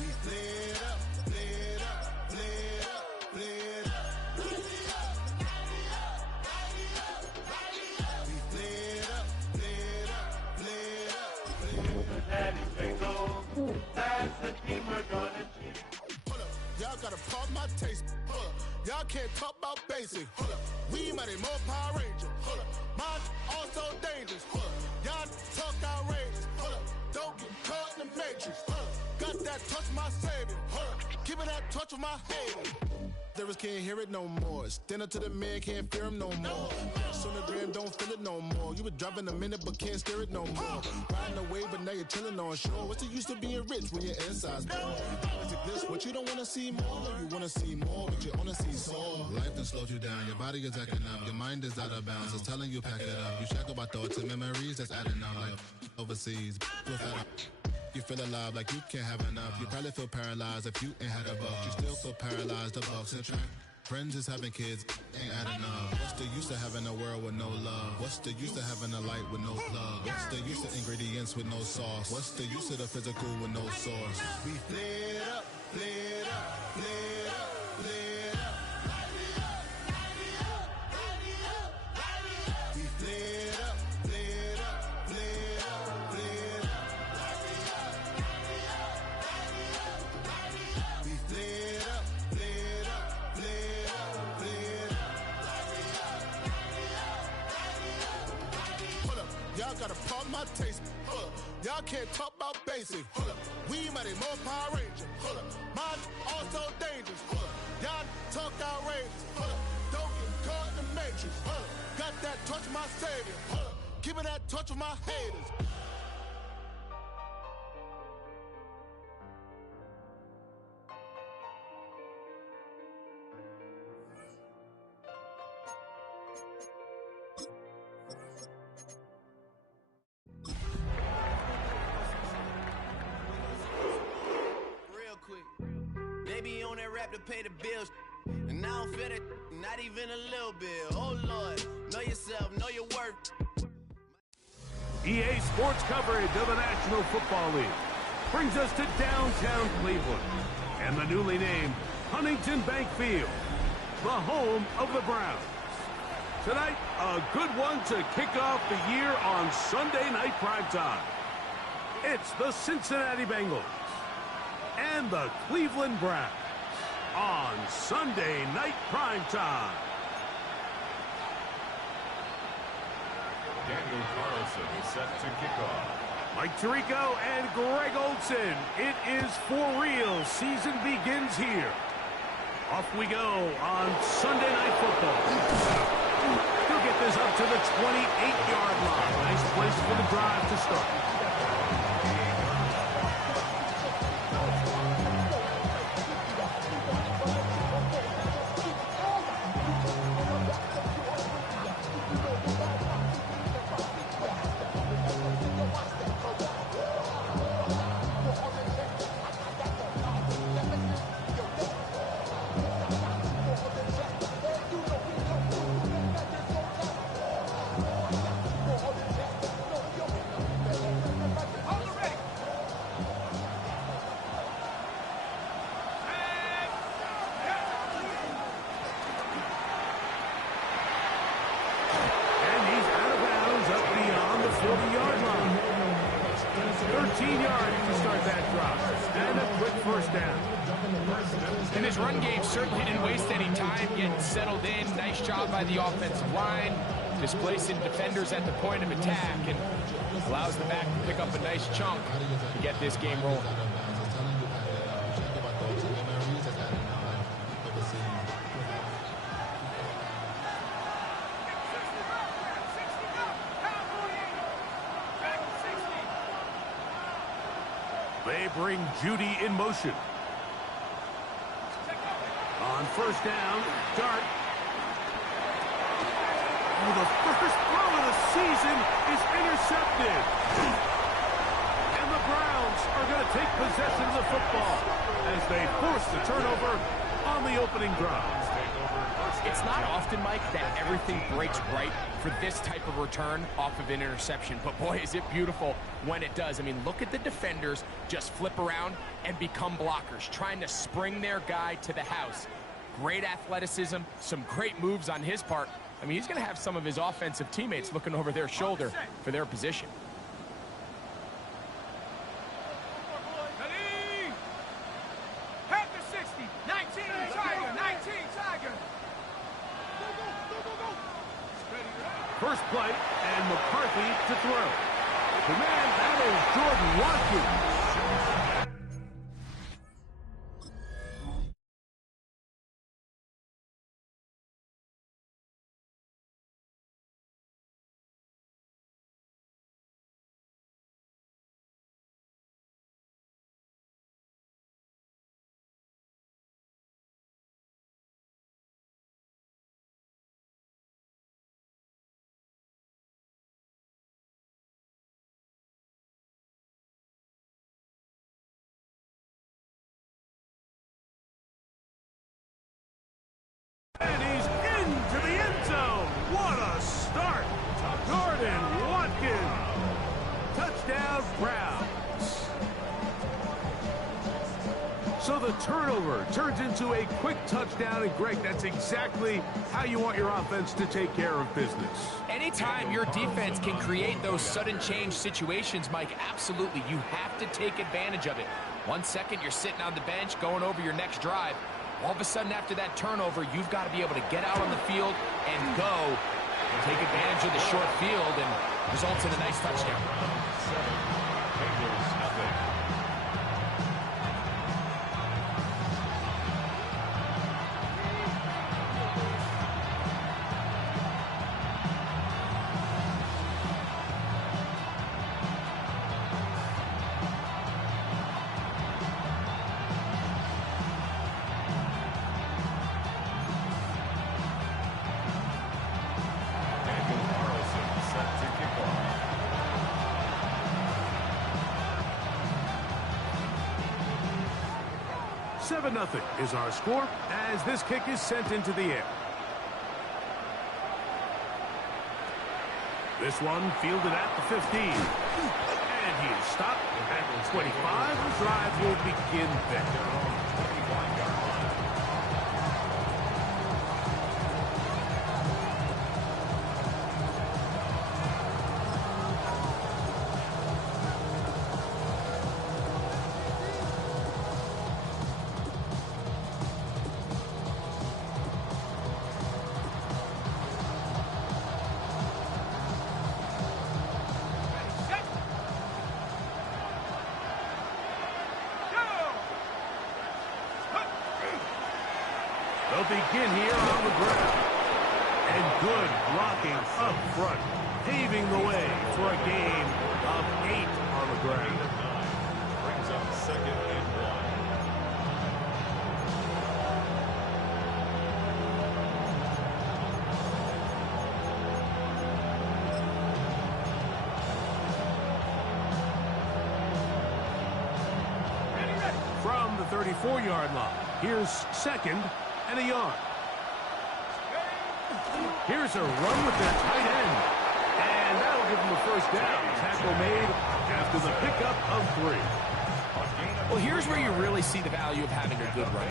We flared up, flared up, flared up, flared up. We flared up, flared up, flared up, flared up. Daddy's Bengal, that's the team we're gonna cheer. Hold up, y'all gotta pop my taste. Hold up, y'all can't talk about basic. Hold up, we mighty more Power Ranger. Hold up, mine also dangerous. Hold up, y'all talk outrageous. Hold up, don't get caught in the matrix. Hold up, got that touch my savior. Hold up, keep it that touch with my haters. There can't hear it no more. Stand up to the man, can't fear him no more. Sonogram don't feel it no more. You were driving a minute but can't steer it no more. Riding away but now you're chilling on shore. What's the use of being rich when your inside's poor? Is it this what you don't wanna see more? No, you wanna see more, but you wanna see sore. Life done slowed you down, your body is acting up, your mind is out of bounds. It's telling you pack it up. You shackle by thoughts and memories that's adding up like overseas. You feel alive like you can't have enough. You probably feel paralyzed if you ain't had a buck. You still feel paralyzed, the bucks and track. Friends is having kids, ain't adding up. What's the use of having a world with no love? What's the use of having a light with no plug? What's the use of ingredients with no sauce? What's the use of the physical with no source? We flared up, flared up, flared up, flared up. We flared up, flared up, flared up, flared up. We flared up, flared up, flared up, flared up. Hold up, y'all gotta pop my taste. Hold up, y'all can't talk about basic. Hold up, we mighty more Power Ranger. Hold up, mine also dangerous. Hold up, y'all talk outrageous. Hold up, don't get caught in the matrix. Hold up, got that touch my savior. Hold up, keep it that touch with my haters. Real quick. They be on that rap to pay the bills. And I don't feel it, not even a little bit. Oh Lord, know yourself, know your worth. EA Sports coverage of the National Football League brings us to downtown Cleveland and the newly named Huntington Bank Field, the home of the Browns. Tonight, a good one to kick off the year on Sunday night primetime. It's the Cincinnati Bengals and the Cleveland Browns on Sunday night primetime. Daniel Carlson set to kick off. Mike Tirico and Greg Olson. It is for real. Season begins here. Off we go on Sunday Night Football. He'll get this up to the 28-yard line. Nice place for the drive to start. And his run game certainly didn't waste any time getting settled in. Nice job by the offensive line, displacing defenders at the point of attack, and allows the back to pick up a nice chunk to get this game rolling. They bring Judy in motion. On first down, Dart. Oh, the first throw of the season is intercepted. And the Browns are going to take possession of the football as they force the turnover on the opening drive. It's not often, Mike, that everything breaks right for this type of return off of an interception. But boy, is it beautiful when it does. I mean, look at the defenders just flip around and become blockers, trying to spring their guy to the house. Great athleticism, some great moves on his part. I mean, he's going to have some of his offensive teammates looking over their shoulder for their position. First play, and McCarthy to throw. The man, that is Jordan Watkins. And he's into the end zone. What a start. Jordan Watkins. Touchdown, Browns. So the turnover turns into a quick touchdown. And Greg, that's exactly how you want your offense to take care of business. Anytime your defense can create those sudden change situations, Mike, absolutely, you have to take advantage of it. 1 second, you're sitting on the bench going over your next drive. All of a sudden, after that turnover, you've got to be able to get out on the field and go and take advantage of the short field, and results in a nice touchdown. 7, Bengals nothing. Set to kick off. 7-0 is our score as this kick is sent into the air. This one fielded at the 15. And he is stopped at the 25. The drive will begin there. 21-yard line. They'll begin here on the ground. And good blocking up front, paving the way for a game of 8 on the ground. 9 brings up 2nd and 1. From the 34-yard line, here's 2nd and a yard. Here's a run with that tight end. And that'll give him a first down. Tackle made after the pickup of 3. Well, here's where you really see the value of having a good run.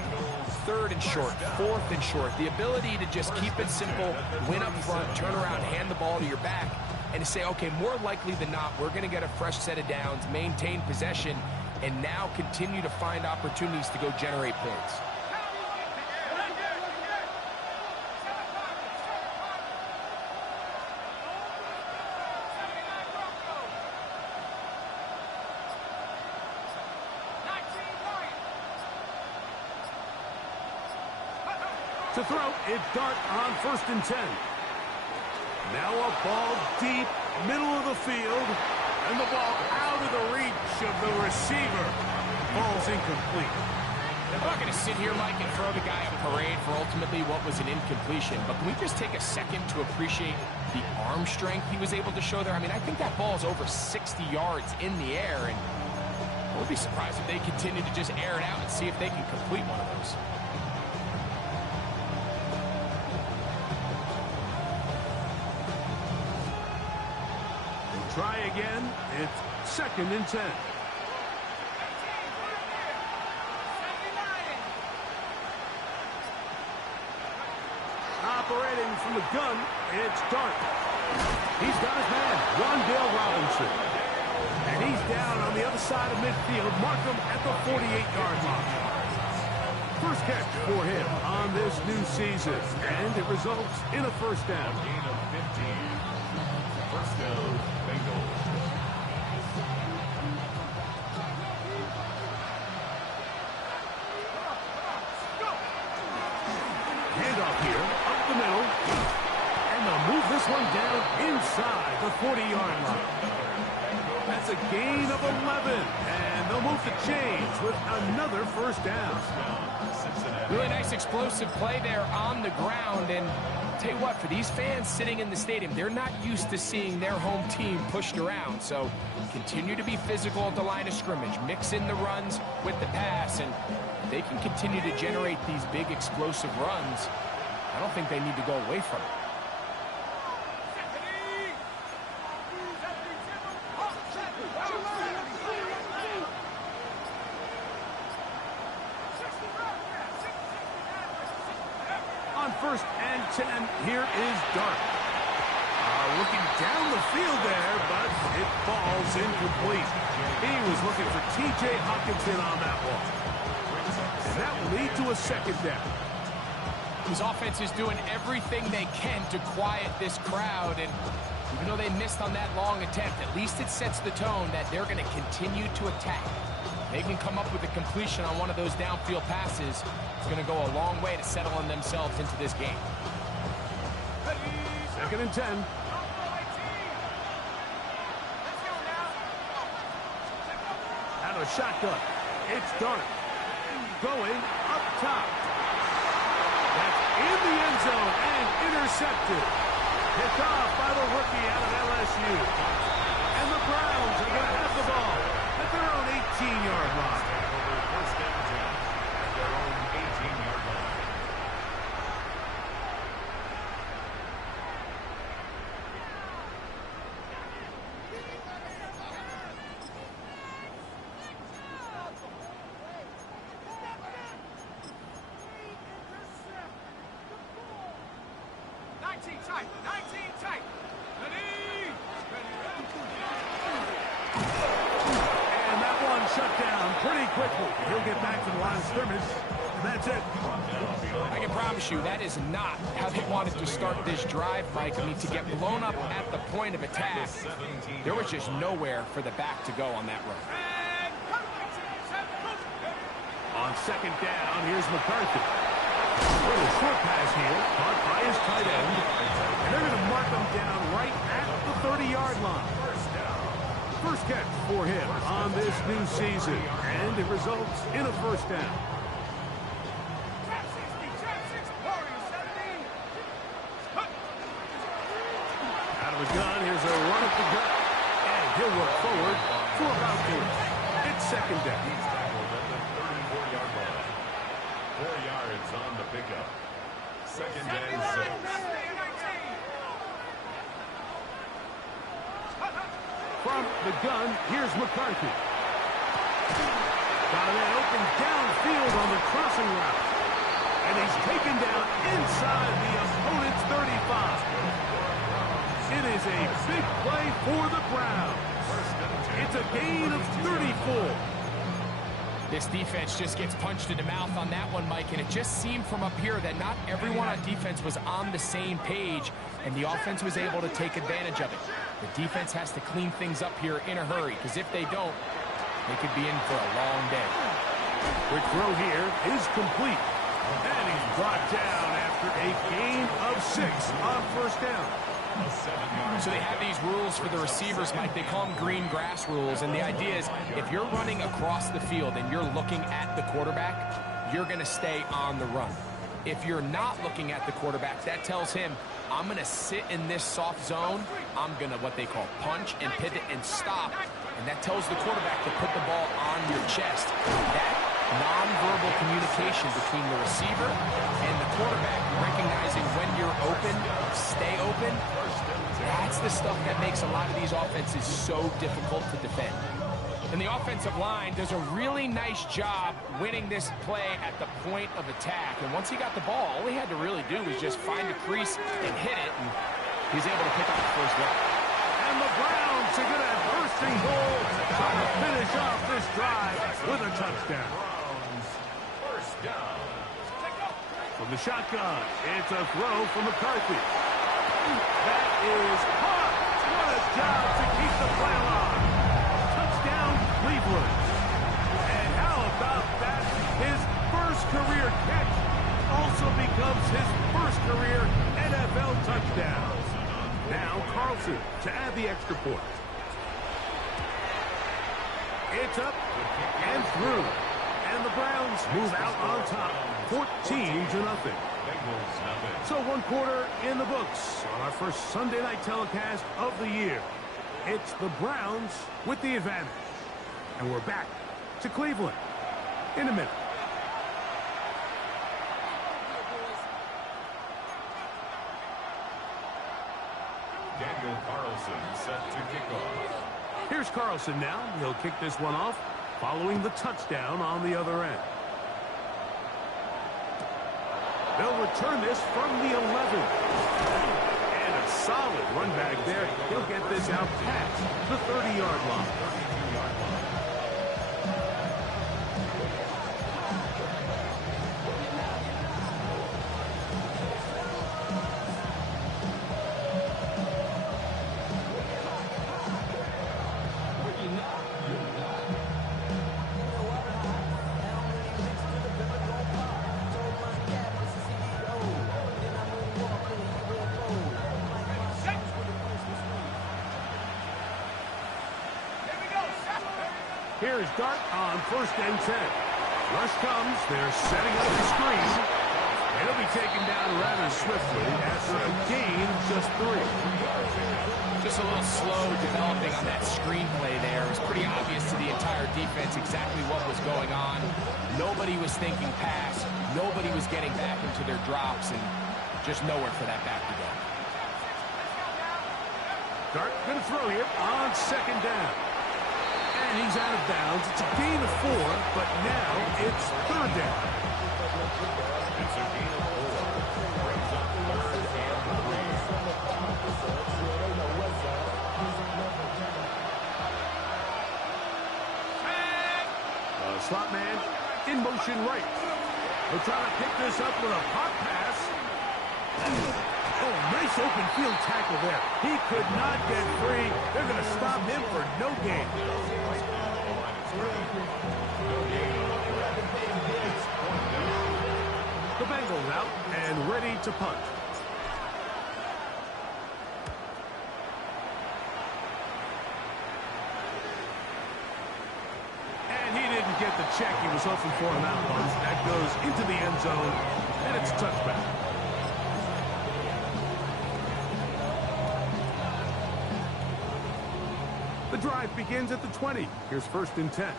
3rd and short, 4th and short. The ability to just keep it simple, win up front, turn around, hand the ball to your back, and to say, okay, more likely than not, we're going to get a fresh set of downs, maintain possession, and now continue to find opportunities to go generate points. To throw, it's Dart on 1st and 10. Now a ball deep, middle of the field, and the ball out of the reach of the receiver. Ball's incomplete. I'm not going to sit here, Mike, and throw the guy a parade for ultimately what was an incompletion, but can we just take a second to appreciate the arm strength he was able to show there? I mean, I think that ball is over 60 yards in the air, and we'll be surprised if they continue to just air it out and see if they can complete one of those. try again. It's 2nd and 10. Operating from the gun, it's Dart. He's got his man, Wandale Robinson. And he's down on the other side of midfield. Mark him at the 48-yard line. First catch for him on this new season. And it results in a first down. Gain of 15. First down, Bengals. Handoff here, up the middle. And they'll move this one down inside the 40-yard line. That's a gain of 11. And they'll move the chains with another first down. Really nice explosive play there on the ground. And tell you what, for these fans sitting in the stadium, they're not used to seeing their home team pushed around. So continue to be physical at the line of scrimmage. Mix in the runs with the pass. And they can continue to generate these big explosive runs. I don't think they need to go away from it. On 1st and 10, here is Dart. Looking down the field there, but it falls incomplete. He was looking for T.J. Hockenson on that one. And that will lead to a 2nd down. His offense is doing everything they can to quiet this crowd. And even though they missed on that long attempt, at least it sets the tone that they're going to continue to attack. They can come up with a completion on one of those downfield passes. It's going to go a long way to settling themselves into this game. 2nd and 10. Out of a shotgun. It's Dart. Going up top. That's in the end zone and intercepted. Picked off by the rookie out of LSU. And the Browns are going to have the ball at their own 18-yard line. First down 10 at their own 18-yard line. And that one shut down pretty quickly. He'll get back to the line of scrimmage, and that's it. I can promise you that is not how they wanted to start this drive, Mike. I mean, to get blown up at the point of attack, there was just nowhere for the back to go on that run. On 2nd down, here's McCarthy. A little short pass here, caught by his tight end. And they're going to mark him down right at the 30-yard line. First catch for him on this new season, and it results in a first down. Out of the gun, here's a run at the gut, and he'll work forward for about 4. It's 2nd down. He's tackled at the 34-yard line. 4 yards on the pickup. 2nd and 6. From the gun, here's McCarthy. Got a man open downfield on the crossing route. And he's taken down inside the opponent's 35. It is a big play for the Browns. It's a gain of 34. This defense just gets punched in the mouth on that one, Mike, and it just seemed from up here that not everyone on defense was on the same page, and the offense was able to take advantage of it. The defense has to clean things up here in a hurry, because if they don't, they could be in for a long day. Quick throw here is complete. And he's brought down after a gain of 6 on first down. So they have these rules for the receivers, Mike. They call them green grass rules, and the idea is if you're running across the field and you're looking at the quarterback, you're going to stay on the run. If you're not looking at the quarterback, that tells him, I'm going to sit in this soft zone. I'm going to what they call punch and pivot and stop, and that tells the quarterback to put the ball on your chest. That nonverbal communication between the receiver and the quarterback, recognizing when you're open, stay open. That's the stuff that makes a lot of these offenses so difficult to defend. And the offensive line does a really nice job winning this play at the point of attack. And once he got the ball, all he had to really do was just find a crease and hit it, and he's able to pick up the first down. And the Browns are going to have first and goal, trying to finish off this drive with a touchdown. First down. From the shotgun, it's a throw from McCarthy. That is hot. What a job to keep the play alive. Touchdown, Cleveland. And how about that? His first career catch also becomes his first career NFL touchdown. Now Carlson to add the extra point. It's up and through. And the Browns move out on top, 14-0. So one quarter in the books on our first Sunday night telecast of the year. It's the Browns with the advantage. And we're back to Cleveland in a minute. Daniel Carlson set to kick off. Here's Carlson now. He'll kick this one off following the touchdown on the other end. They'll return this from the 11. And a solid run back there. He'll get this out past the 30-yard line. Here's Dart on 1st and 10. Rush comes. They're setting up the screen. It'll be taken down rather swiftly after a gain of just 3. Just a little slow developing on that screenplay there. It was pretty obvious to the entire defense exactly what was going on. Nobody was thinking pass. Nobody was getting back into their drops, and just nowhere for that back to go. Dart going to throw here on 2nd down. And he's out of bounds. It's a gain of 4, but now it's 3rd down. It's a gain of 4. Brings up 3rd and 3. Slot man in motion right. They're trying to pick this up with a pop pass. Oh, nice open field tackle there. He could not get free. They're going to stop him for no gain. The Bengals out and ready to punt. And he didn't get the check he was hoping for on that punt. That goes into the end zone, and it's a touchback. The drive begins at the 20. Here's 1st and 10.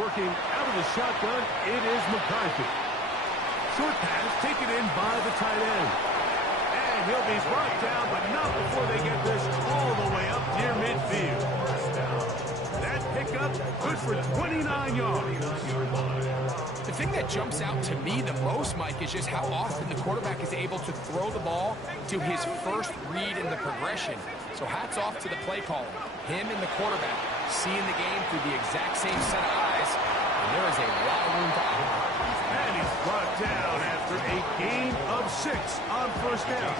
Working out of the shotgun, it is McCarthy. Short pass taken in by the tight end. And he'll be brought down, but not before they get this all the way up near midfield. That pickup, good for 29 yards. The thing that jumps out to me the most, Mike, is just how often the quarterback is able to throw the ball to his first read in the progression. So hats off to the play caller. Him and the quarterback seeing the game through the exact same set of eyes. And there is a lot of room to operate. And he's brought down after a gain of 6 on 1st down.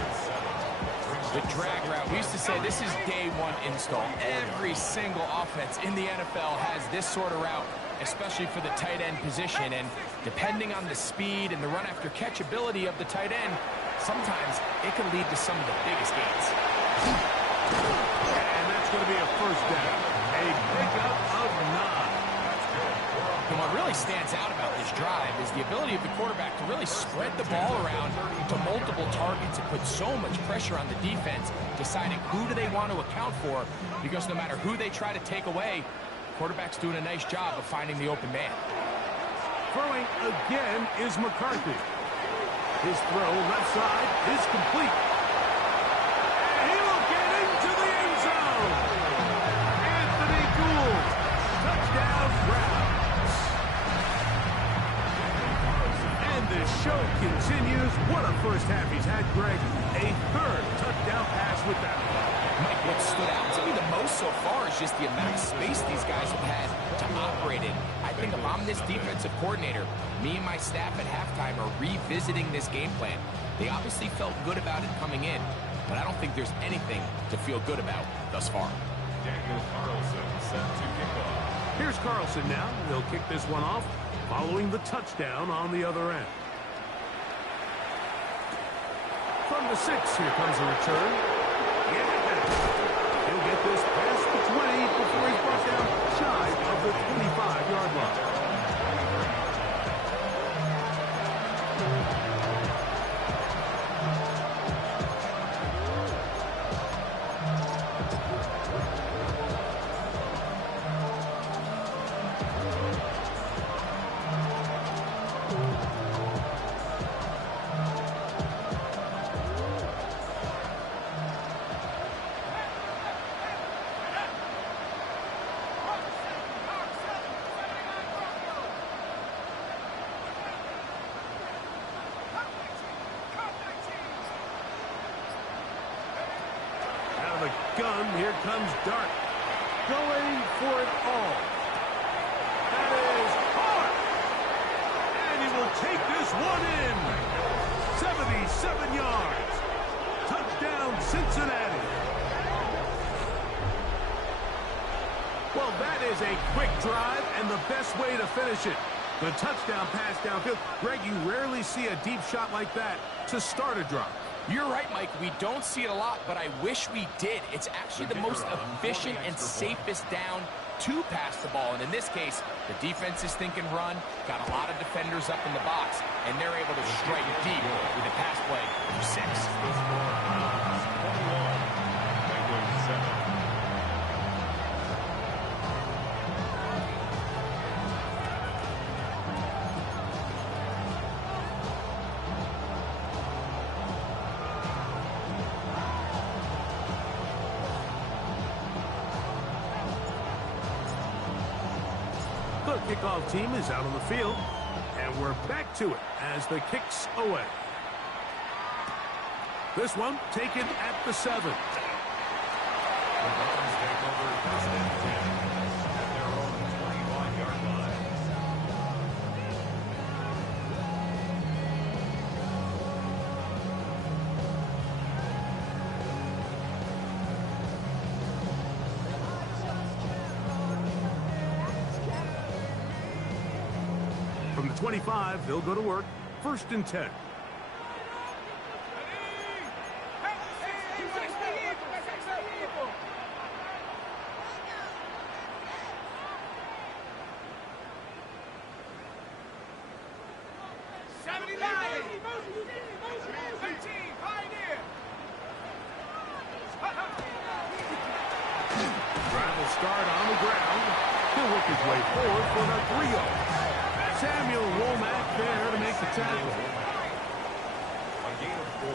The drag route, we used to say this is day 1 install. Every single offense in the NFL has this sort of route, especially for the tight end position. And depending on the speed and the run after catch ability of the tight end, sometimes it can lead to some of the biggest gains. And that's going to be a 1st down. A pickup of 9. And what really stands out about this drive is the ability of the quarterback to really spread the ball around to multiple targets and put so much pressure on the defense, deciding who do they want to account for, because no matter who they try to take away, the quarterback's doing a nice job of finding the open man. Throwing again is McCarthy. His throw left side is complete. And he will get into the end zone. Anthony Gould, touchdown Browns. And the show continues. What a first half he's had, Greg. A third touchdown pass with that one. Mike, what stood out to me the most so far is just the amount of space these guys have had to operate in. I think if I'm this defensive coordinator, me and my staff at halftime are revisiting this game plan. They obviously felt good about it coming in, but I don't think there's anything to feel good about thus far. Daniel Carlson set to kick off. Here's Carlson now. He'll kick this one off following the touchdown on the other end. From the 6, here comes a return. He'll get this past the 20 before he's brought down shy of the 25-yard line. Gun, here comes Dart, going for it all. That is hard, and he will take this one in. 77 yards. Touchdown, Cincinnati. Well, that is a quick drive and the best way to finish it. The touchdown pass downfield. Greg, you rarely see a deep shot like that to start a drive. You're right, Mike. We don't see it a lot, but I wish we did. It's actually the most efficient and safest down to pass the ball. And in this case, the defense is thinking run, got a lot of defenders up in the box, and they're able to strike deep with a pass play for 6. The kickoff team is out on the field, and we're back to it as the kick's away. This one taken at the 7. The Browns take over 1st and 10 at their own 21-yard line. From the 25, they'll go to work. 1st and 10. Drive will start on the ground. He'll work his way forward for the 3-0. Samuel Womack there to make the tackle. A gain of 4.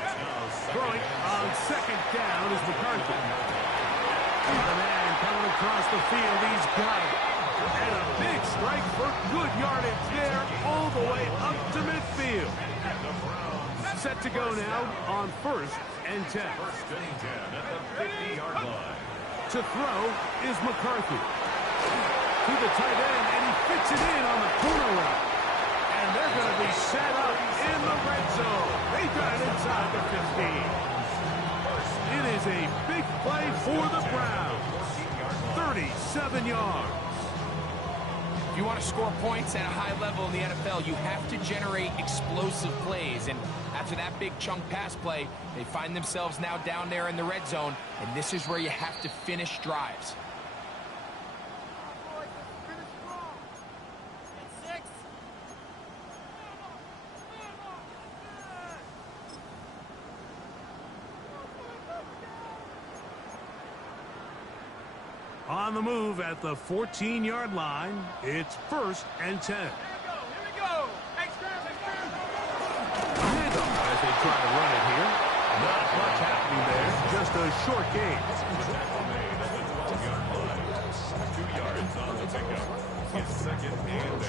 It's now Throwing on 2nd down is McCarthy. The man coming across the field, he's got it. And a big strike for good yardage there all the way up to midfield. Set to go now on 1st and 10. 1st and 10 at the 50-yard line. To throw is McCarthy. To the tight end, and he fits it in on the corner route. And they're going to be set up in the red zone. They got it inside the 15. It is a big play for the Browns. 37 yards. If you want to score points at a high level in the NFL, you have to generate explosive plays. And after that big chunk pass play, they find themselves now down there in the red zone, and this is where you have to finish drives. On the move at the 14-yard line, it's 1st and 10. Here we go. Handoff as they try to run it here. Not much happening there, just a short gain. Tackle made at the 12-yard line. 2 yards on the pickup. It's 2nd and 8.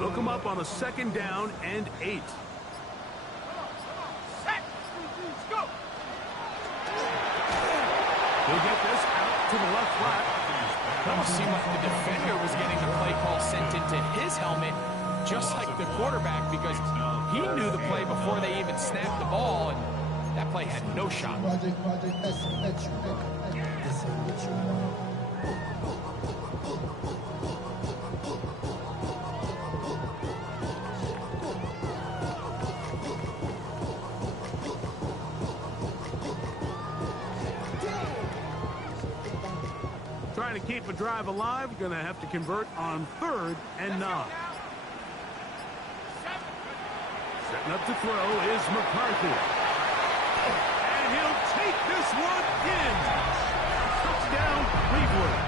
Look him up on a 2nd down and 8. He'll get this out to the left flat. It almost seemed like the defender was getting the play call sent into his helmet, just like the quarterback, because he knew the play before they even snapped the ball, and that play had no shot. Trying to keep a drive alive, going to have to convert on 3rd and 9. Setting up to throw is McCarthy. And he'll take this one in. Touchdown, Cleveland.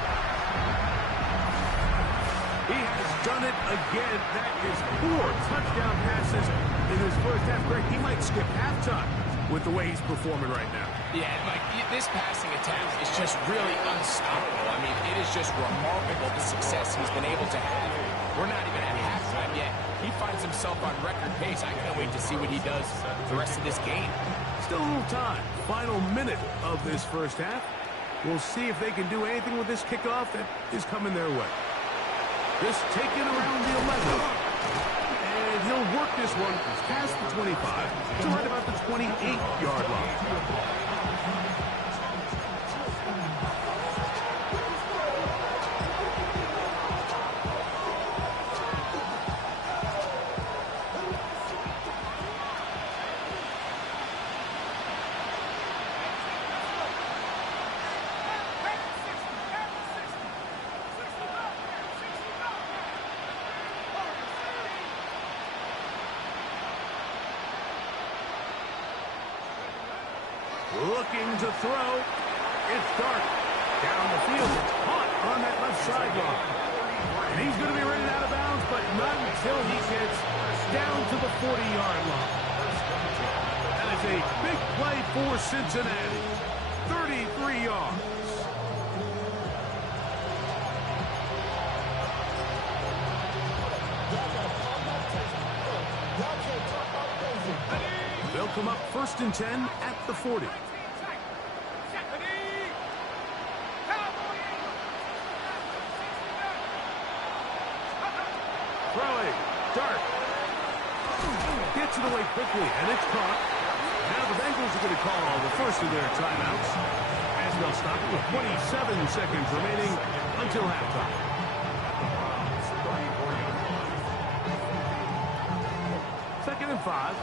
He has done it again. That is 4 touchdown passes in his first half. Greg, he might skip halftime with the way he's performing right now. Yeah, Mike, this passing attack is just really unstoppable. I mean, it is just remarkable the success he's been able to have. We're not even at halftime yet. He finds himself on record pace. I can't wait to see what he does the rest of this game. Still a little time. Final minute of this first half. We'll see if they can do anything with this kickoff that is coming their way. This taken around the 11. And he'll work this one past the 25 to right about the 28-yard line. Looking to throw. It's Dark. Down the field. It's caught on that left sideline. And he's going to be running out of bounds, but not until he gets down to the 40-yard line. That is a big play for Cincinnati. 33 yards. They'll come up 1st and 10 at the 40. Throwing. Dark. Gets it away quickly, and it's caught. Now the Bengals are going to call the first of their timeouts, as they'll stop it with 27 seconds remaining until halftime. Second and 5.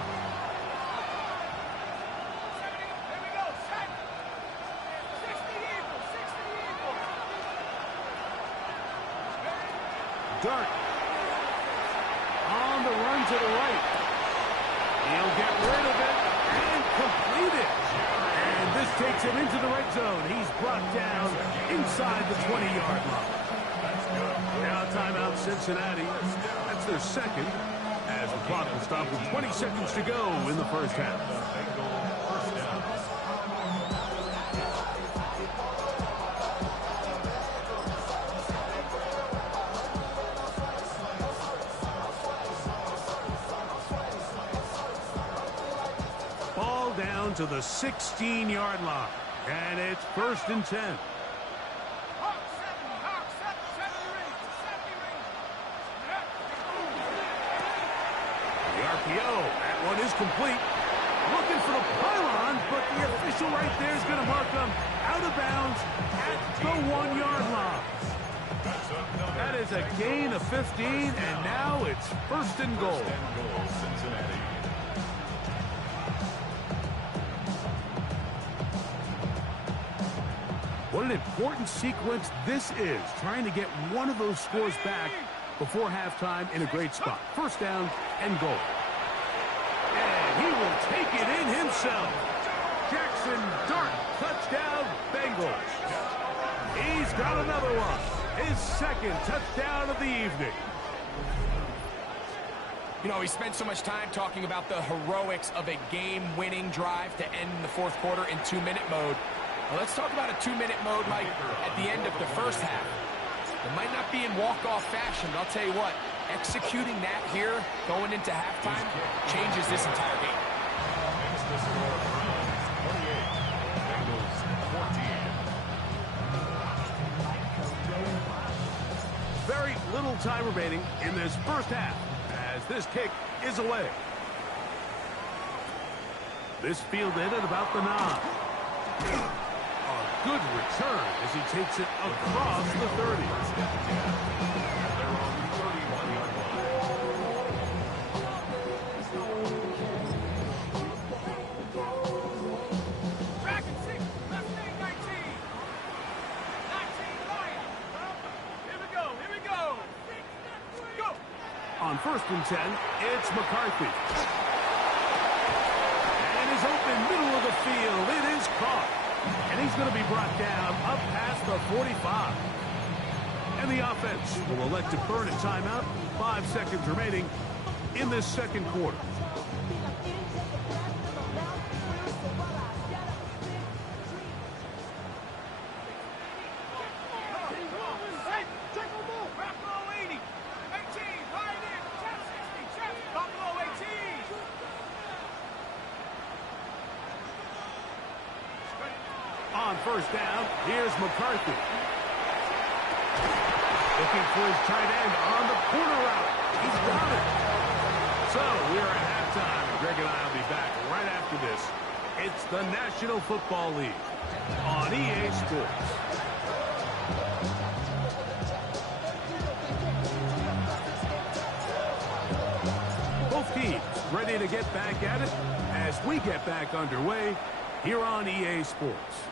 Dark on the run to the right. He'll get rid of it and complete it. And this takes him into the red zone. He's brought down inside the 20-yard line. Now timeout Cincinnati. That's their second, as the clock will stop with 20 seconds to go in the first half. Down to the 16-yard line, and it's 1st and 10. The RPO, that one is complete. Looking for the pylon, but the official right there is going to mark them out of bounds at the 1-yard line. That is a gain of 15, and now it's 1st and goal. Cincinnati. What an important sequence this is, trying to get one of those scores back before halftime in a great spot. First down and goal. And he will take it in himself. Jackson Dart, touchdown, Bengals. He's got another one. His second touchdown of the evening. You know, he spent so much time talking about the heroics of a game-winning drive to end the fourth quarter in 2-minute mode. Well, let's talk about a 2-minute mode, Mike, at the end of the first half. It might not be in walk-off fashion, but I'll tell you what, executing that here, going into halftime, changes this entire game. Makes the score Browns 28, Bengals 14. Very little time remaining in this first half as this kick is away. This fielded at about the 9. A good return as he takes it across the 30. They're on the 31-yard line. Back and 6, left wing 19. 19 Lions. Here we go, here we go. Go. On 1st and 10, it's McCarthy. And is open middle of the field. It is caught. And he's going to be brought down up past the 45. And the offense will elect to burn a timeout. 5 seconds remaining in this second quarter. On 1st down, here's McCarthy. Looking for his tight end on the corner route. He's got it. So we are at halftime, and Greg and I will be back right after this. It's the National Football League on EA Sports. Both teams ready to get back at it as we get back underway here on EA Sports.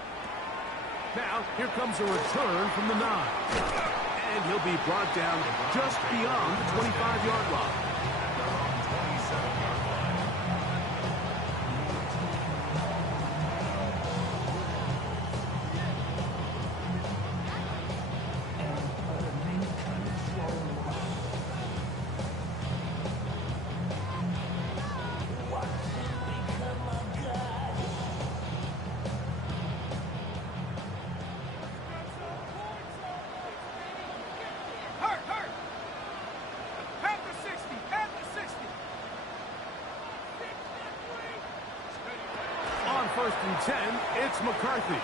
Now, here comes a return from the 9. And he'll be brought down just beyond the 25-yard line. They're on 27-yard line. On 1st and 10, it's McCarthy.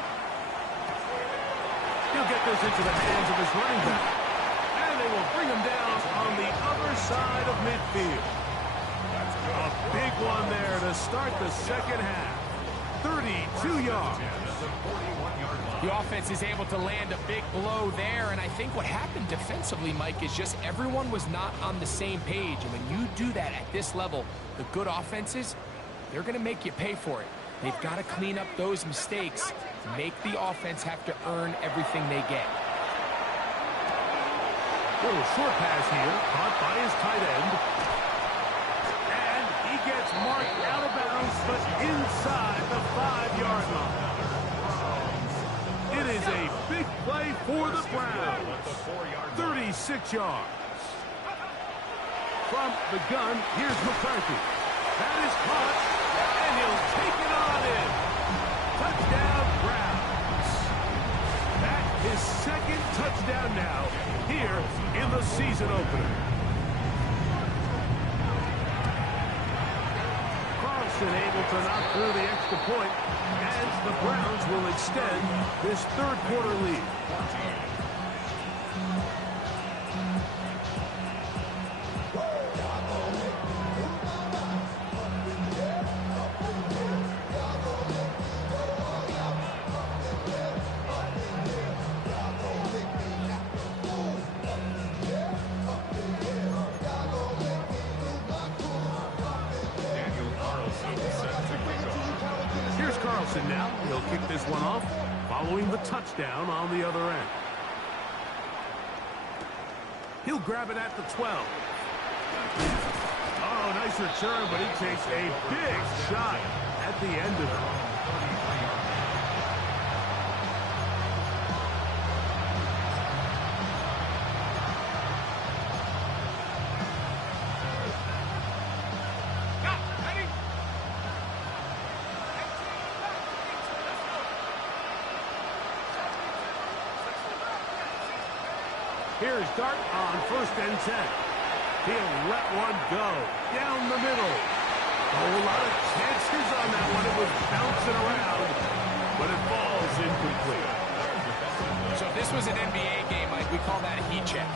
He'll get this into the hands of his running back. And they will bring him down on the other side of midfield. A big one there to start the second half. 32 yards. The offense is able to land a big blow there, and I think what happened defensively, Mike, is just everyone was not on the same page. And when you do that at this level, the good offenses, they're going to make you pay for it. They've got to clean up those mistakes, make the offense have to earn everything they get. Little short pass here, caught by his tight end. And he gets marked out of bounds, but inside the 5-yard line. It is a big play for the Browns. 36 yards. From the gun, here's McCarthy. That is caught, and he'll take it on in. Touchdown, Browns. That is second touchdown now here in the season opener. Carlson able to knock through the extra point, and the Browns will extend this third quarter lead. Now, he'll kick this one off. following the touchdown on the other end. He'll grab it at the 12. Oh, nice return, but he takes a big shot at the end of it. Here's Dart on 1st and 10. He'll let one go down the middle. A whole lot of chances on that one. It was bouncing around, but it falls incomplete. So if this was an NBA game, Mike, we call that a heat check.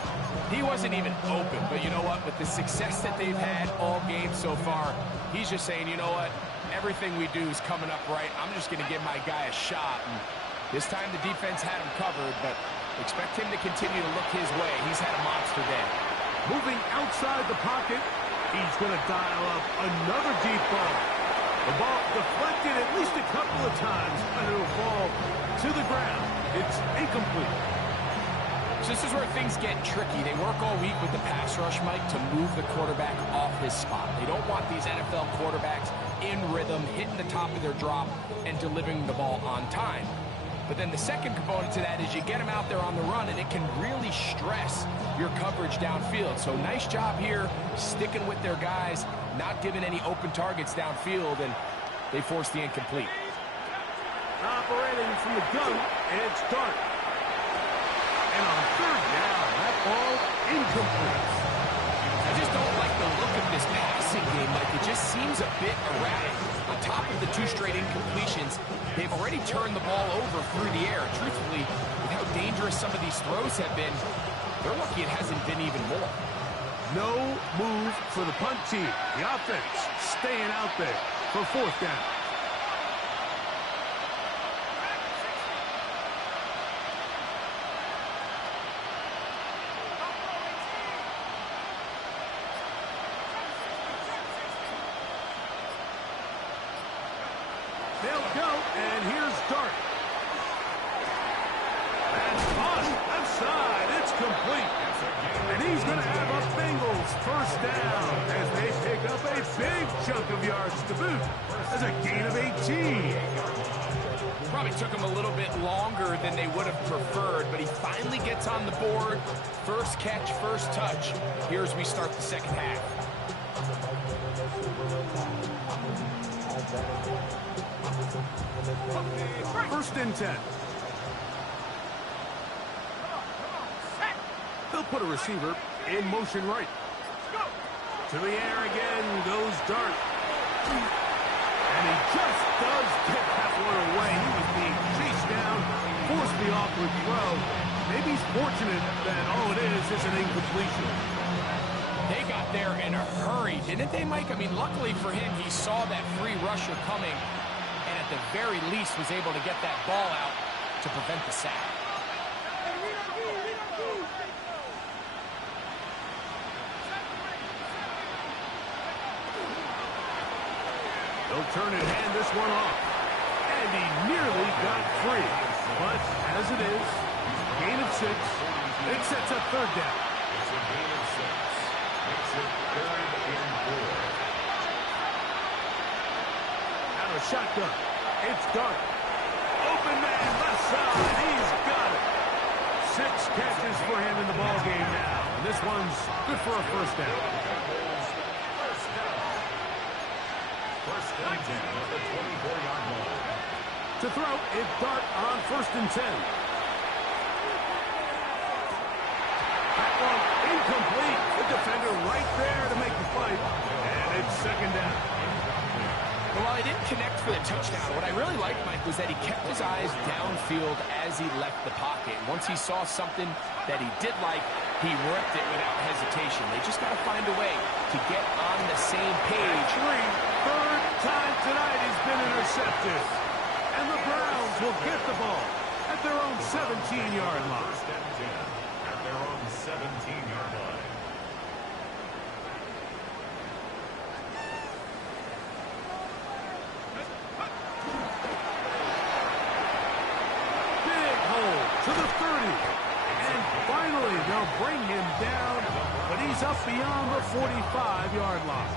He wasn't even open, but you know what? With the success that they've had all game so far, he's just saying, you know what? Everything we do is coming up right. I'm just going to give my guy a shot. And this time the defense had him covered, but expect him to continue to look his way. He's had a monster day. Moving outside the pocket, he's going to dial up another deep ball. The ball deflected at least a couple of times, and it'll fall to the ground. It's incomplete. So this is where things get tricky. They work all week with the pass rush, Mike, to move the quarterback off his spot. They don't want these NFL quarterbacks in rhythm, hitting the top of their drop, and delivering the ball on time. But then the second component to that is you get them out there on the run, and it can really stress your coverage downfield. So nice job here, sticking with their guys, not giving any open targets downfield, and they force the incomplete. Operating from the gun, it's Dart. And on 3rd down, that ball incomplete. I just don't like the look of this passing game, Mike. It just seems a bit erratic. On top of the 2 straight incompletions, they've already turned the ball over through the air. Truthfully, with how dangerous some of these throws have been, they're lucky it hasn't been even more. No move for the punt team. The offense staying out there for 4th down. They'll go, and here's Dart. And on left side, it's complete. And he's going to have a Bengals 1st down as they pick up a big chunk of yards to boot as a gain of 18. Probably took him a little bit longer than they would have preferred, but he finally gets on the board. First catch, first touch. Here as we start the second half. 1st and 10. They'll put a receiver in motion right. To the air again goes Dart. And he just does get that one away. He was being chased down, forced the awkward throw. Maybe he's fortunate that all it is an incompletion. They got there in a hurry, didn't they, Mike? I mean, luckily for him, he saw that free rusher coming, and at the very least was able to get that ball out to prevent the sack. They'll turn and hand this one off. And he nearly got free. But as it is, gain of 6. It sets up 3rd down. It's a gain of 6. Makes it 3rd and 4. Out of shotgun. It's Dart. Open man left side. He's got it. 6 catches for him in the ball game now. And this one's good for a 1st down. First and 10 at the 24-yard line. To throw, it's Dart on 1st and 10. That one incomplete. The defender right there to make the play. And it's 2nd down. Well, while he didn't connect for the touchdown, what I really liked, Mike, was that he kept his eyes downfield as he left the pocket. Once he saw something that he did like, he ripped it without hesitation. They just got to find a way to get on the same page. 3rd time tonight he's been intercepted. And the Browns will get the ball at their own 17-yard line. First and 10 at their own 17-yard line. the 30. And finally, they'll bring him down, but he's up beyond the 45-yard line.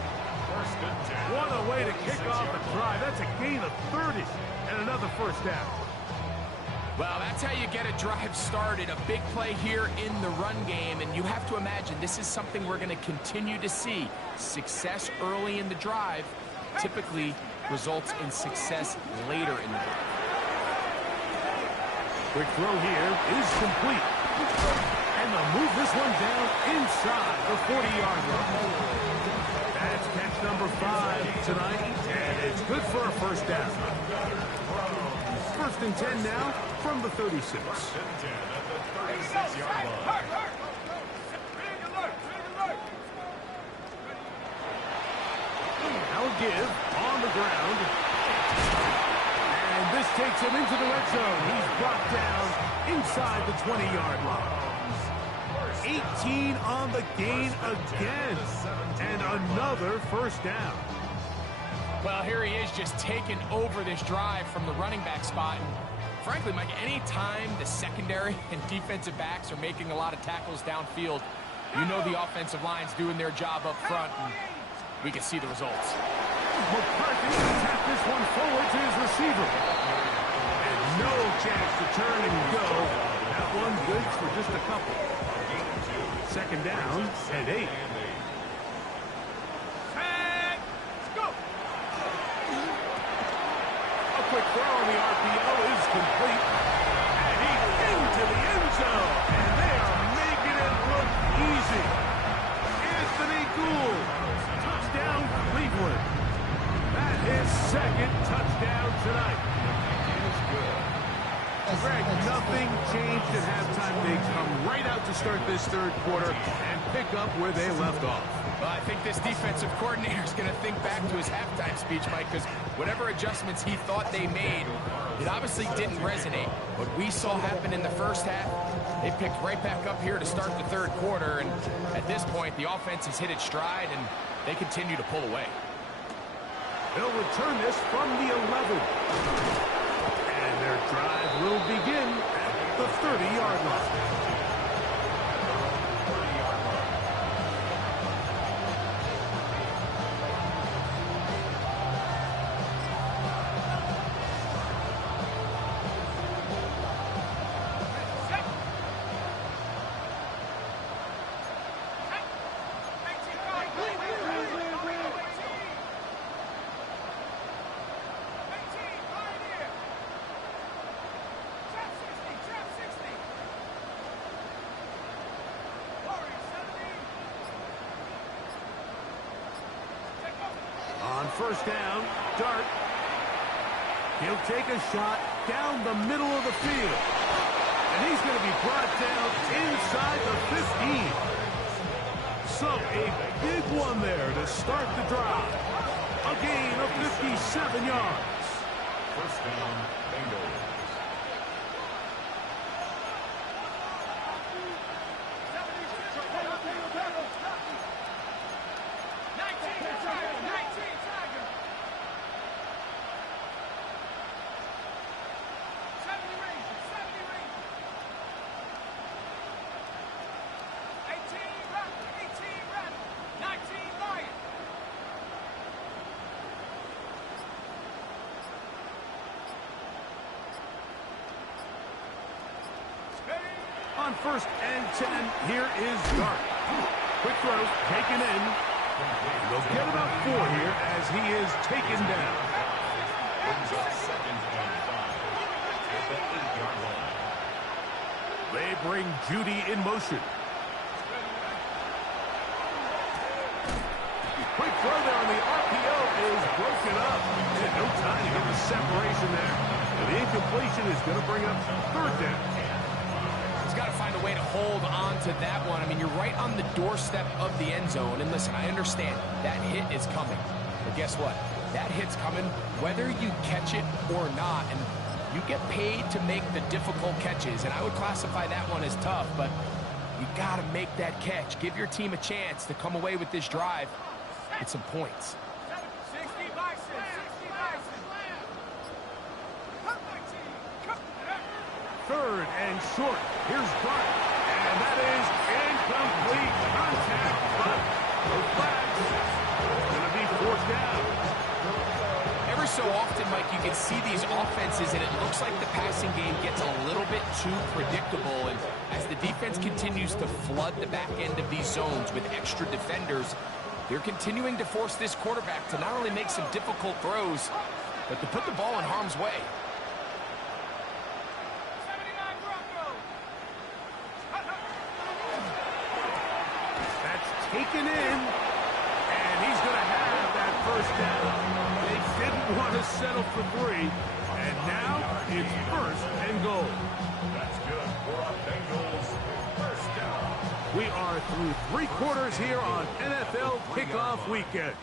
What a way to kick off a drive. That's a gain of 30 and another first down. Well, that's how you get a drive started. A big play here in the run game, and you have to imagine this is something we're going to continue to see. Success early in the drive typically results in success later in the drive. Quick throw here is complete. And they'll move this one down inside the 40-yard line. That's catch number 5 tonight, and it's good for a first down. First and 10 now from the 36. First and 10 at the 36-yard line. Now give on the ground. And this takes him into the red zone. He's brought down inside the 20-yard line. 18 on the gain again. And another first down. Well, here he is just taking over this drive from the running back spot. And frankly, Mike, any time the secondary and defensive backs are making a lot of tackles downfield, you know the offensive line's doing their job up front, and we can see the results. McCarthy can tap this one forward to his receiver. And no chance to turn and go. That one good for just a couple. Second down and 8. Quick throw on the RPO is complete. And he's into the end zone. And they are making it look easy. Anthony Gould. Touchdown, Cleveland. That is second touchdown tonight. Greg, nothing changed at halftime. They come right out to start this third quarter and pick up where they left off. Well, I think this defensive coordinator is going to think back to his halftime speech, Mike, because whatever adjustments he thought they made, it obviously didn't resonate. What we saw happen in the first half, they picked right back up here to start the third quarter, and at this point, the offense has hit its stride, and they continue to pull away. They'll return this from the 11. And their drive will begin at the 30-yard line. On first down, Dart. He'll take a shot down the middle of the field. And he's going to be brought down inside the 15. So a big one there to start the drive. A gain of 57 yards. First down, Bengals. On first and 10, here is Dart. Quick throw, taken in. They'll get about 4 here as he is taken down. Brings up second and 5 at the 8-yard line. They bring Judy in motion. Quick throw there on the RPO is broken up. And no time to get the separation there. And the incompletion is going to bring up third down. Got to find a way to hold on to that one. I mean, you're right on the doorstep of the end zone. And listen, I understand that hit is coming. But guess what? That hit's coming whether you catch it or not. And you get paid to make the difficult catches. And I would classify that one as tough. But you got to make that catch. Give your team a chance to come away with this drive. Get some points. Third and short. Here's Clark. And that is incomplete contact, but no flags. It's going to be fourth down. Every so often, Mike, you can see these offenses, and it looks like the passing game gets a little bit too predictable. And as the defense continues to flood the back end of these zones with extra defenders, they're continuing to force this quarterback to not only make some difficult throws, but to put the ball in harm's way. That's taken in, and he's going to have that first down. They didn't want to settle for 3, and now it's first and goal. That's good for our Bengals. First down. We are through 3 quarters here on NFL Kickoff Weekend.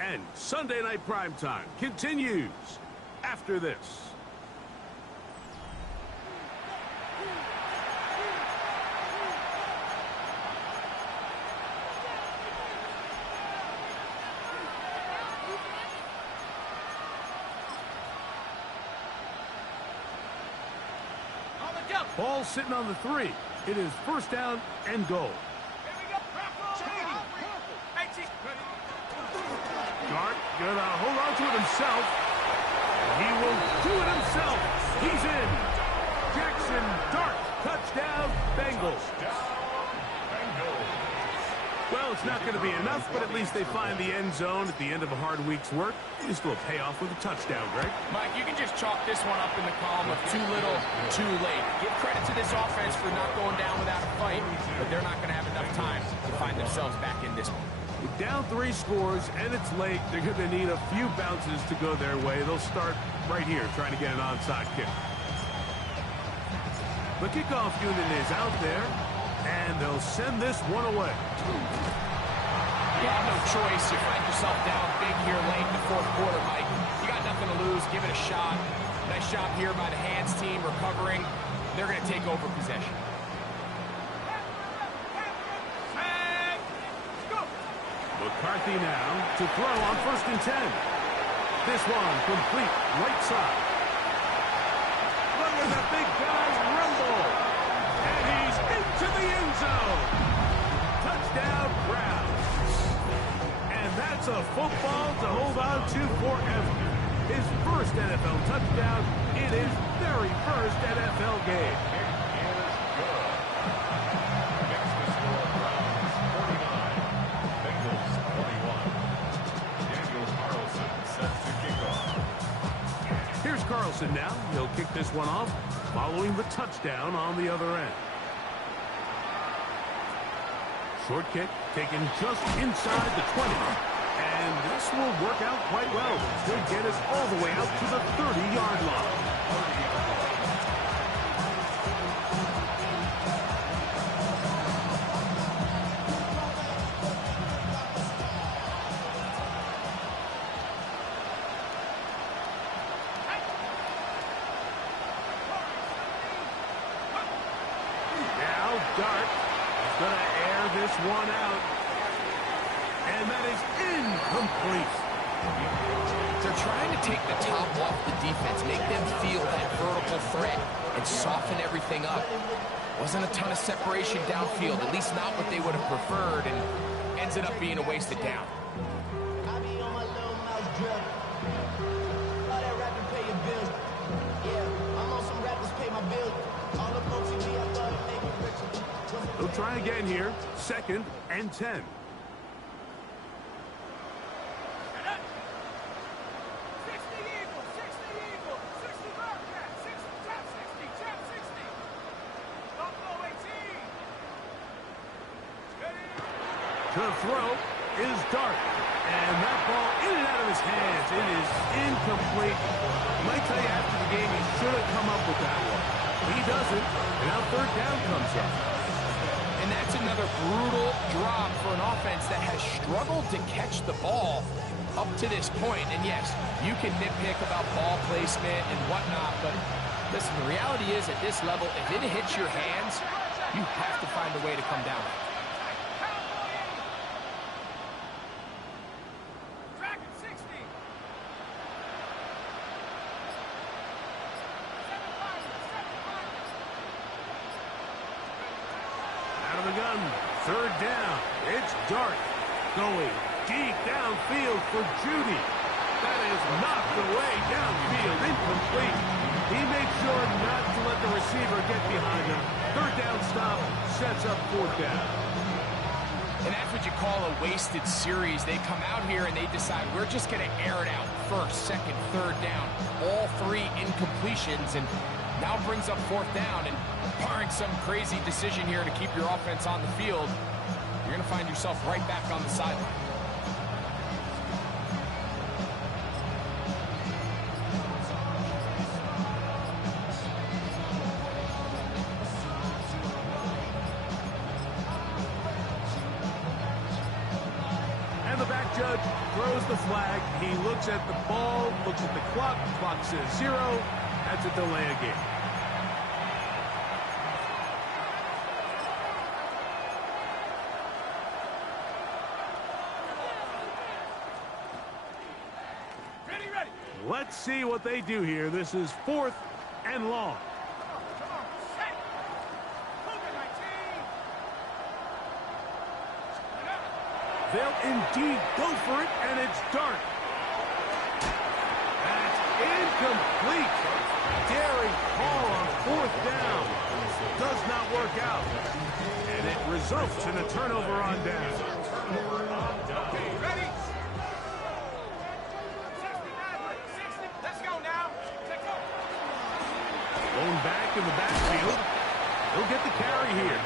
And Sunday Night Primetime continues after this. Ball sitting on the 3. It is first down and goal. Dart gonna hold on to it himself. He will do it himself. He's in. Jackson Dart, touchdown, Bengals. Well, it's not going to be enough, but at least they find the end zone at the end of a hard week's work. This will pay off with a touchdown, Greg. Mike, you can just chalk this one up in the column of too little, too late. Give credit to this offense for not going down without a fight, but they're not going to have enough time to find themselves back in this one. With down 3 scores, and it's late, they're going to need a few bounces to go their way. They'll start right here, trying to get an onside kick. The kickoff unit is out there, and they'll send this one away. You have no choice. You find yourself down big here late in the fourth quarter, Mike. You got nothing to lose. Give it a shot. Nice job here by the hands team recovering. They're going to take over possession. McCarthy now to throw on first and 10. This one complete right side. Look at the big guy rumble. And he's into the end zone. Touchdown, Browns. And that's a football to hold on to forever. His first NFL touchdown in his very first NFL game. Carlson now. He'll kick this one off following the touchdown on the other end. Short kick taken just inside the 20. And this will work out quite well. He'll get us all the way out to the 30-yard line. Dart is going to air this one out. And that is incomplete. They're trying to take the top off the defense, make them feel that vertical threat, and soften everything up. Wasn't a ton of separation downfield, at least not what they would have preferred, and ends it up being a wasted down. I be on my little mouse drip. All that rapping pay your bills. Yeah, I'm on some rappers pay my bills. All up on TV, I thought it made me richer. They'll try again here. Second and 10. To throw is Dart. And that ball in and out of his hands. It is incomplete. I might tell you after the game he should have come up with that one. He doesn't. And now third down comes up. And that's another brutal drop for an offense that has struggled to catch the ball up to this point. And yes, you can nitpick about ball placement and whatnot, but listen, the reality is at this level, if it hits your hands, you have to find a way to come down. the gun. Third down. It's Dart going deep downfield for Judy. That is knocked away downfield, incomplete. He makes sure not to let the receiver get behind him. Third down stop sets up fourth down. And that's what you call a wasted series. They come out here and they decide we're just going to air it out. First, second, third down. All three incompletions, and now brings up fourth down. And barring some crazy decision here to keep your offense on the field, you're going to find yourself right back on the sideline. Judge throws the flag. He looks at the ball, looks at the clock. Clock says 0. That's a delay of game. Ready. Let's see what they do here. This is 4th and long. They'll indeed go for it, and it's Dart. That's incomplete. Daring call on fourth down. Does not work out. And it results in a turnover on down. Ready? 60, let's go now. Going back in the backfield. He'll get the carry here.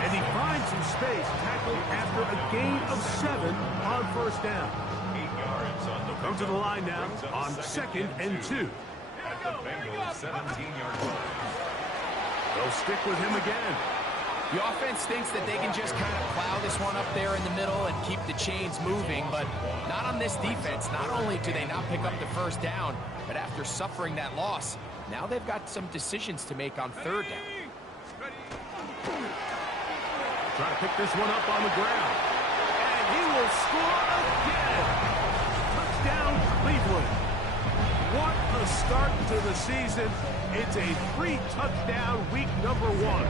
And he finds some space, tackled after a gain of 7 on first down. 8 yards on the Come to the line now on 2nd and 2. At the Bengals 17-yard line. They'll stick with him again. The offense thinks that they can just kind of plow this one up there in the middle and keep the chains moving, but not on this defense. Not only do they not pick up the first down, but after suffering that loss, now they've got some decisions to make on third down. Try to pick this one up on the ground. And he will score again. Touchdown, Cleveland. What a start to the season. It's a 3-touchdown week number 1.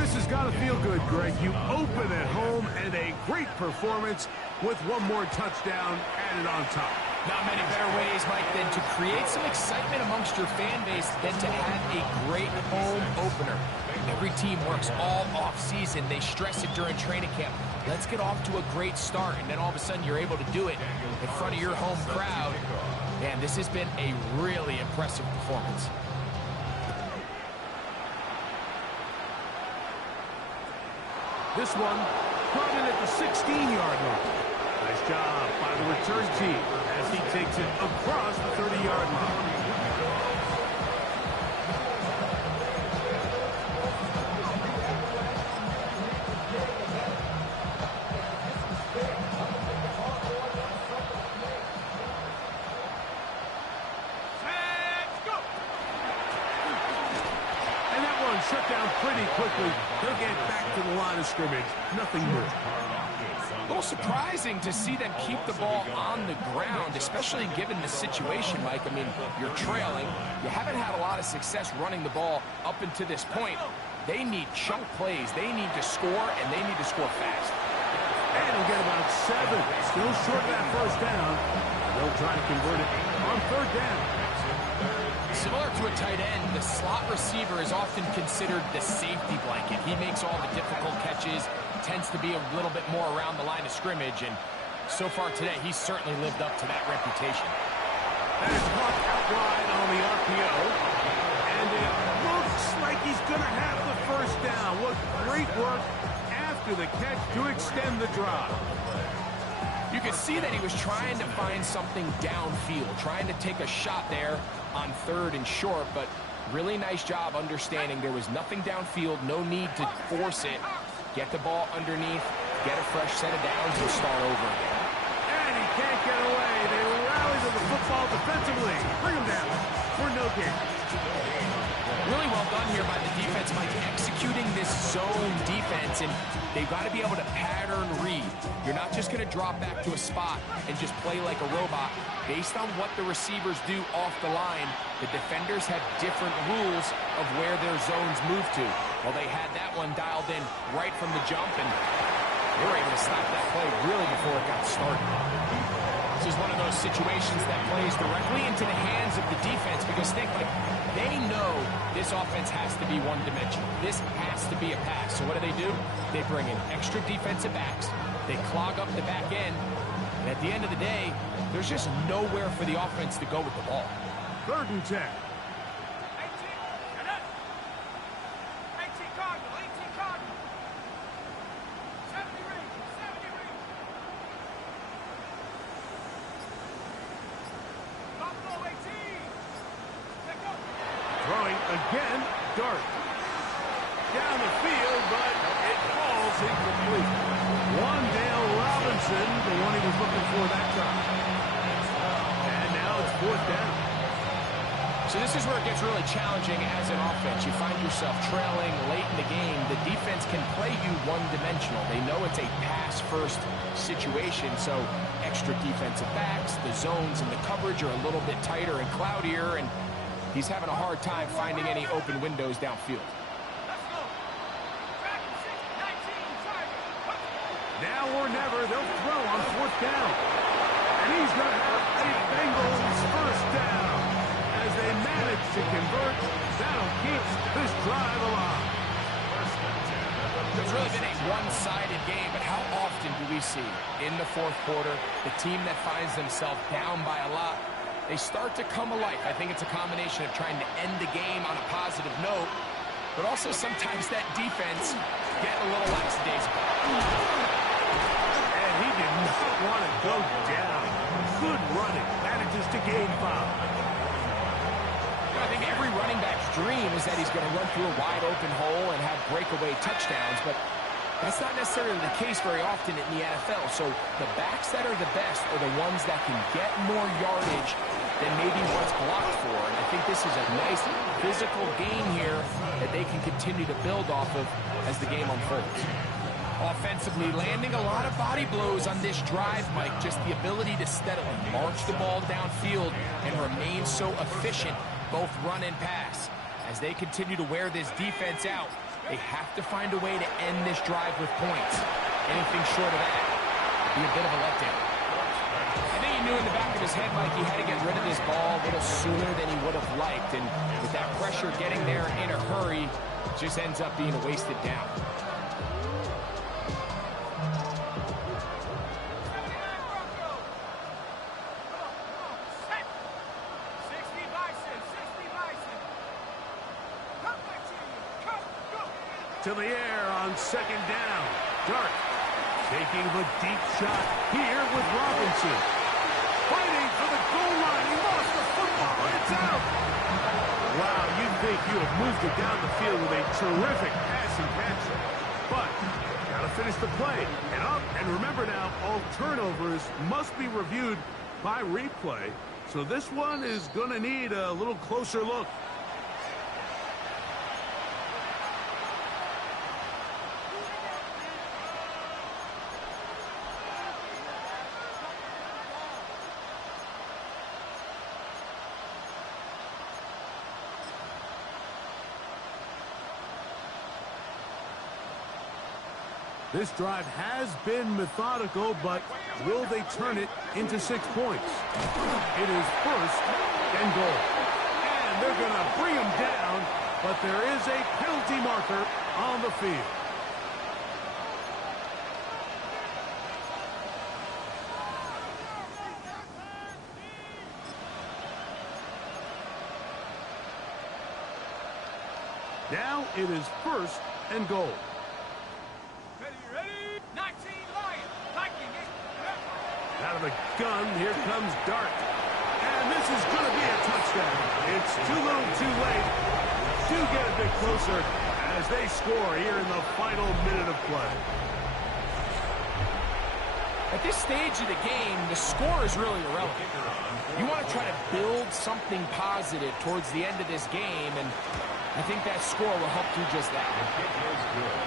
This has got to feel good, Greg. You open at home and a great performance with one more touchdown added on top. Not many better ways, Mike, than to create some excitement amongst your fan base than to have a great home opener. Every team works all off-season. They stress it during training camp. Let's get off to a great start, and then all of a sudden you're able to do it in front of your home crowd. Man, this has been a really impressive performance. This one brought in at the 16-yard line. Nice job by the return team as he takes it across the 30-yard line. And that one shut down pretty quickly. They'll get back to the line of scrimmage. Nothing more. A little surprising to see them keep the ball on the ground, especially given the situation, Mike. I mean, you're trailing. You haven't had a lot of success running the ball up until this point. They need chunk plays. They need to score, and they need to score fast. And they'll get about 7. Still short of that first down. They'll try to convert it on third down. Similar to a tight end, the slot receiver is often considered the safety blanket. He makes all the difficult catches, tends to be a little bit more around the line of scrimmage, and so far today, he's certainly lived up to that reputation. That is caught out wide on the RPO, and it looks like he's going to have the first down. What great work after the catch to extend the drive. You could see that he was trying to find something downfield, trying to take a shot there on third and short, but really nice job understanding there was nothing downfield, no need to force it. Get the ball underneath, get a fresh set of downs, and start over again. And he can't get away. They rally to the football defensively. Bring him down for no gain. Really really well done here by the defense, Mike, executing this zone defense, and they've got to be able to pattern read. You're not just going to drop back to a spot and just play like a robot. Based on what the receivers do off the line, the defenders have different rules of where their zones move to. Well, they had that one dialed in right from the jump, and they were able to stop that play really before it got started. This is one of those situations that plays directly into the hands of the defense because think, like, they know this offense has to be one-dimensional. This has to be a pass. So what do? They bring in extra defensive backs. They clog up the back end. And at the end of the day, there's just nowhere for the offense to go with the ball. 3rd and 10. Throwing again, Dart. Down the field, but it falls incomplete. Wandale Robinson, the one he was looking for that time. And now it's 4th down. So this is where it gets really challenging as an offense. You find yourself trailing late in the game. The defense can play you one-dimensional. They know it's a pass-first situation, so extra defensive backs, the zones and the coverage are a little bit tighter and cloudier, and he's having a hard time finding any open windows downfield. Now or never, they'll throw on 4th down. And he's going to have a Bengals 1st down. As they manage to convert, that'll keep this drive alive. There's really been a one-sided game, but how often do we see in the 4th quarter the team that finds themselves down by a lot, they start to come alive. I think it's a combination of trying to end the game on a positive note, but also sometimes that defense get a little lackadaisical. And he did not want to go down. Good running. Manages to gain 5. I think every running back's dream is that he's going to run through a wide-open hole and have breakaway touchdowns, but that's not necessarily the case very often in the NFL. So the backs that are the best are the ones that can get more yardage than maybe what's blocked for. And I think this is a nice physical gain here that they can continue to build off of as the game unfolds. Offensively, landing a lot of body blows on this drive, Mike. Just the ability to steadily march the ball downfield and remain so efficient, both run and pass. As they continue to wear this defense out, they have to find a way to end this drive with points. Anything short of that would be a bit of a letdown. I think he knew in the back of his head, Mike, he had to get rid of this ball a little sooner than he would have liked. And with that pressure getting there in a hurry, it just ends up being a wasted down. To the air on 2nd down. Dart taking the deep shot here with Robinson. Fighting for the goal line. He lost the football. It's out. Wow, you'd think you have moved it down the field with a terrific passing catch. But got to finish the play. And remember now, all turnovers must be reviewed by replay. So this one is going to need a little closer look. This drive has been methodical, but will they turn it into 6 points? It is 1st and goal. And they're going to bring him down, but there is a penalty marker on the field. Now it is 1st and goal. Out of the gun, here comes Dart. And this is going to be a touchdown. It's too little too late. Do get a bit closer as they score here in the final minute of play. At this stage of the game, the score is really irrelevant. You want to try to build something positive towards the end of this game, and I think that score will help do just that. The kick is good.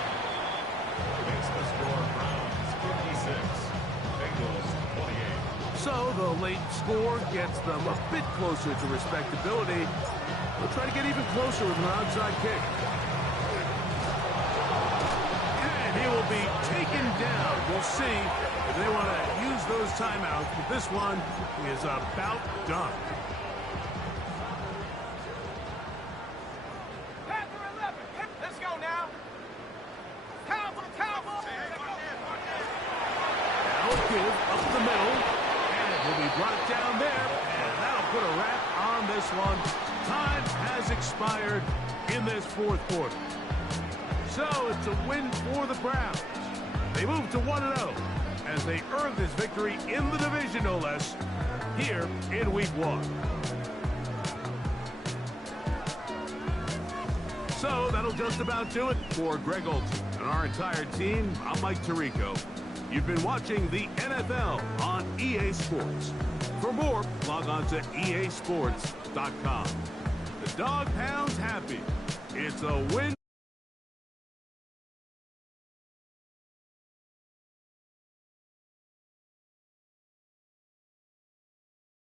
Makes the score Browns 56, Bengals 28. So the late score gets them a bit closer to respectability. They'll try to get even closer with an outside kick. And he will be taken down. We'll see if they want to use those timeouts, but this one is about done. Let's go now. Now give up the middle, and it will be brought down there, and that'll put a wrap on this one. Time has expired in this fourth quarter. So it's a win for the Browns. They move to 1-0 as they earn this victory in the division, no less, here in Week 1. So that'll just about do it for Greg Olson and our entire team. I'm Mike Tirico. You've been watching the NFL on EA Sports. For more, log on to easports.com. The Dog Pound's happy. It's a win.